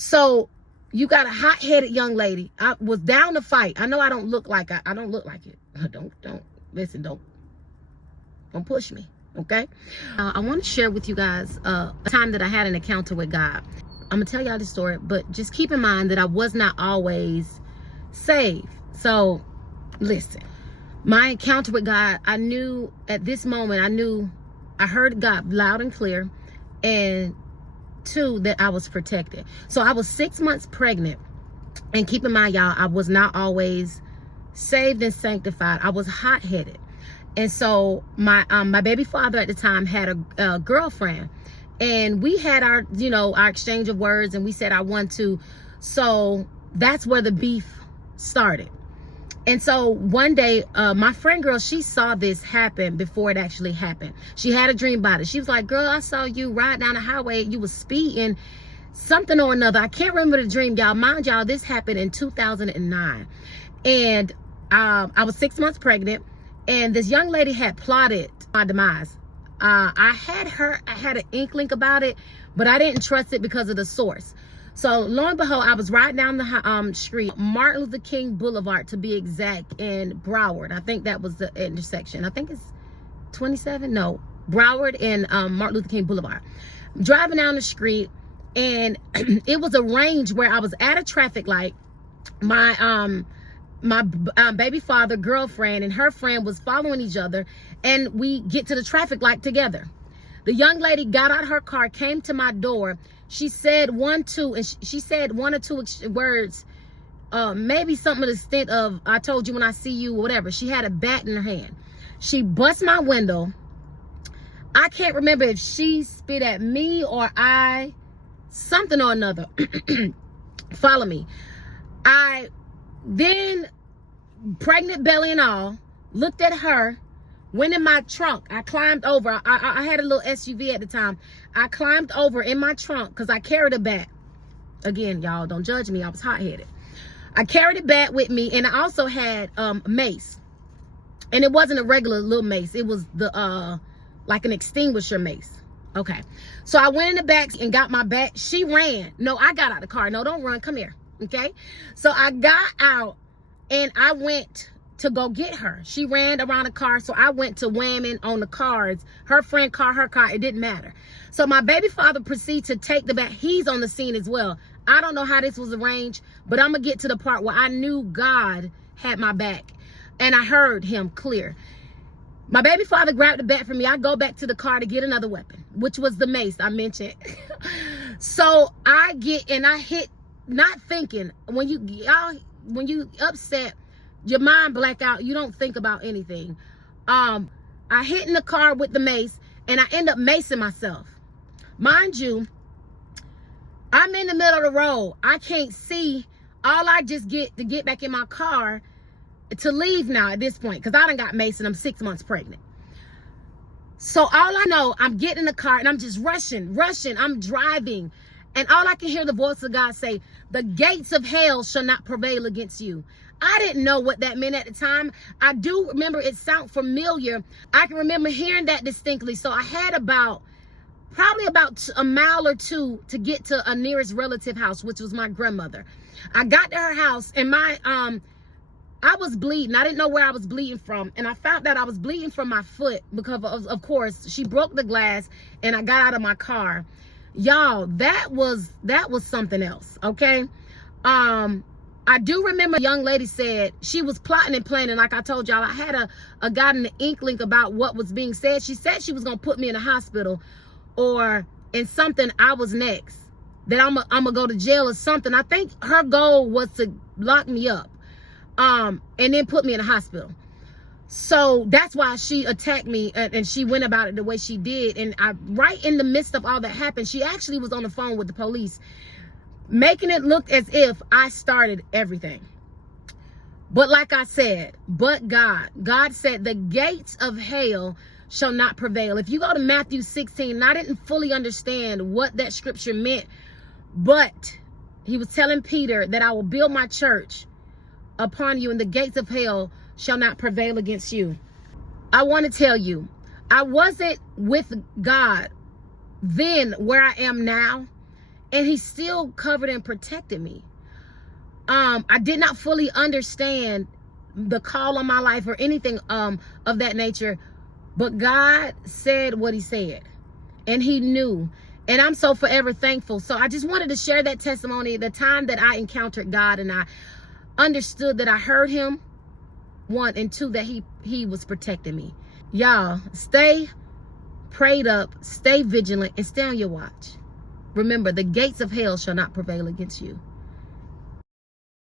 So you got a hot-headed young lady. I was down to fight. I know I don't look like I don't look like it. Don't listen. Don't push me. Okay. I want to share with you guys a time that I had an encounter with God. I'm gonna tell y'all this story, but just keep in mind that I was not always saved. So listen, my encounter with God, I knew at this moment, I heard God loud and clear, and two, that I was protected. So I was 6 months pregnant, and keep in mind, y'all, I was not always saved and sanctified. I was hot-headed. And so my baby father at the time had a girlfriend, and we had our exchange of words, and we said I want to. So that's where the beef started. And so one day, my friend girl, she saw this happen before it actually happened. She had a dream about it. She was like, girl, I saw you ride down the highway. You was speeding something or another. I can't remember the dream, y'all. Mind y'all, this happened in 2009. And I was 6 months pregnant. And this young lady had plotted my demise. I had an inkling about it, but I didn't trust it because of the source. So lo and behold, I was riding down the street, Martin Luther King Boulevard to be exact, in Broward. I think that was the intersection. I think it's 27. No, Broward and Martin Luther King Boulevard. Driving down the street, and it was a range where I was at a traffic light. My baby father girlfriend and her friend was following each other, and we get to the traffic light together. The young lady got out her car, came to my door. She said she said one or two words, maybe something to the extent of, I told you when I see you, or whatever. She had a bat in her hand. She bust my window. I can't remember if she spit at me or something or another. Follow me. I then, pregnant belly and all, looked at her, went in my trunk. I climbed over. I had a little SUV at the time. I climbed over in my trunk because I carried a bat. Again, y'all, don't judge me. I was hot-headed. I carried a bat with me, and I also had mace. And it wasn't a regular little mace. It was the like an extinguisher mace. Okay. So I went in the back and got my bat. She ran. No, I got out of the car. No, don't run. Come here. Okay. So I got out and I went to go get her. She ran around the car. So I went to whamming on the cars. Her friend car, her car. It didn't matter. So my baby father proceeded to take the bat. He's on the scene as well. I don't know how this was arranged, but I'm going to get to the part where I knew God had my back and I heard him clear. My baby father grabbed the bat from me. I go back to the car to get another weapon, which was the mace I mentioned. So I get and I hit, not thinking. When you upset, your mind black out. You don't think about anything. I hit in the car with the mace, and I end up macing myself. Mind you, I'm in the middle of the road. I can't see. All I just get to get back in my car to leave now at this point, because I done got maced and I'm 6 months pregnant. So all I know, I'm getting in the car and I'm just rushing. I'm driving. And all I can hear the voice of God say, the gates of hell shall not prevail against you. I didn't know what that meant at the time. I do remember it sound familiar. I can remember hearing that distinctly. So I had probably about a mile or two to get to a nearest relative house, which was my grandmother. I got to her house and I was bleeding. I didn't know where I was bleeding from. And I found out I was bleeding from my foot because of course, she broke the glass and I got out of my car. Y'all, that was something else. Okay. I do remember a young lady said she was plotting and planning. Like I told y'all, I had gotten an inkling about what was being said. She said she was going to put me in a hospital or in something. I was next, that I'm gonna go to jail or something. I think her goal was to lock me up, and then put me in a hospital. So that's why she attacked me and she went about it the way she did. And right in the midst of all that happened, she actually was on the phone with the police, making it look as if I started everything. But like I said, but God said the gates of hell shall not prevail. If you go to Matthew 16, and I didn't fully understand what that scripture meant, but he was telling Peter that I will build my church upon you and the gates of hell shall not prevail against you. I want to tell you, I wasn't with God then where I am now. And he still covered and protected me. I did not fully understand the call on my life or anything of that nature, but God said what he said, and he knew, and I'm so forever thankful. So I just wanted to share that testimony, the time that I encountered God and I understood that I heard him, one, and two, that he was protecting me. Y'all, stay prayed up, stay vigilant, and stay on your watch. Remember, the gates of hell shall not prevail against you.